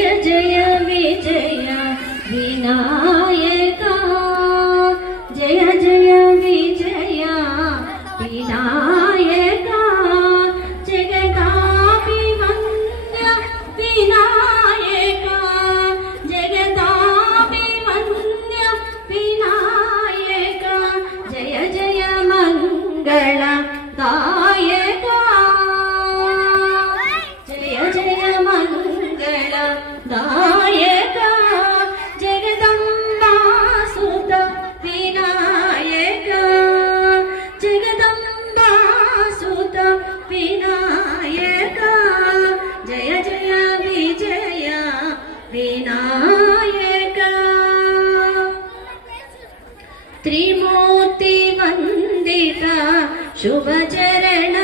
జయ జయ విజయ వినాయక జయ జయ విజయ వినాయక జగదాభివంద్య వినాయక జగదాభివంద్య వినాయక జయ జయ మంగళ దాయక జయ జయ మంగళ దాయక జగదంబా సుత వినాయక జగదంబా సుత వినాయక జయ జయ విజయ వినాయక త్రిమూర్తి వందిత శుభచరణ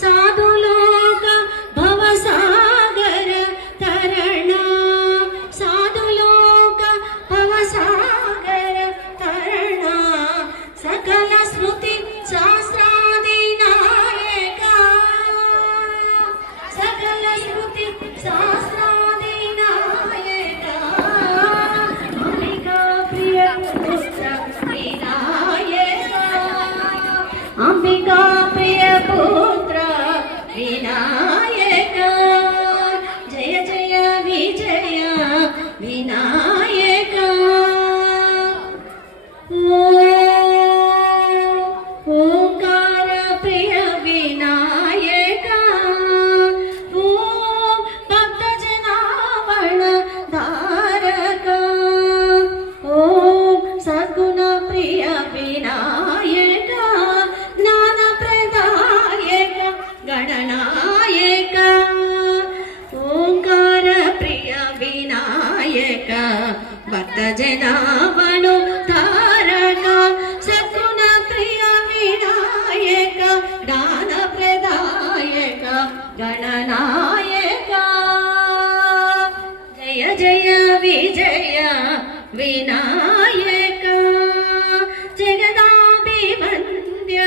సాధులోక భవసాగర తరణ సాధులోక భవసాగర తరణ సకల స్మృతి శాస్త్రాది నాయక సకల స్మృతి శాస్త్రాది నాయక అంబికా ప్రియ పుత్ర వినాయక అంబికా ప్రియ పుత్ర వినాయక జయ జయ విజయ వినాయక ఓంకార ప్రియ వినాయక ఓం భక్తజనావణ ధారక ఓం సద్గుణ ప్రియ వినాయక జ్ఞాన ప్రదాయక గణనాయక ఓంకార ప్రియ వినాయక భక్తజనావను తారక సద్గుణ ప్రియ వినాయక జ్ఞాన ప్రదాయక గణనాయక జయ జయ విజయ వినాయక జగదాభివంద్య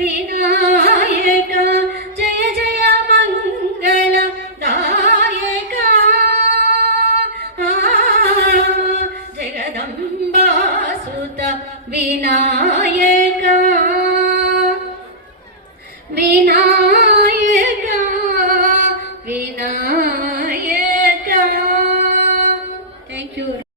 వినాయక జయ జయ మంగళ దాయక జగదంబా సుత వినాయక వినాయక వినాయక థ్యాంక్ యూ.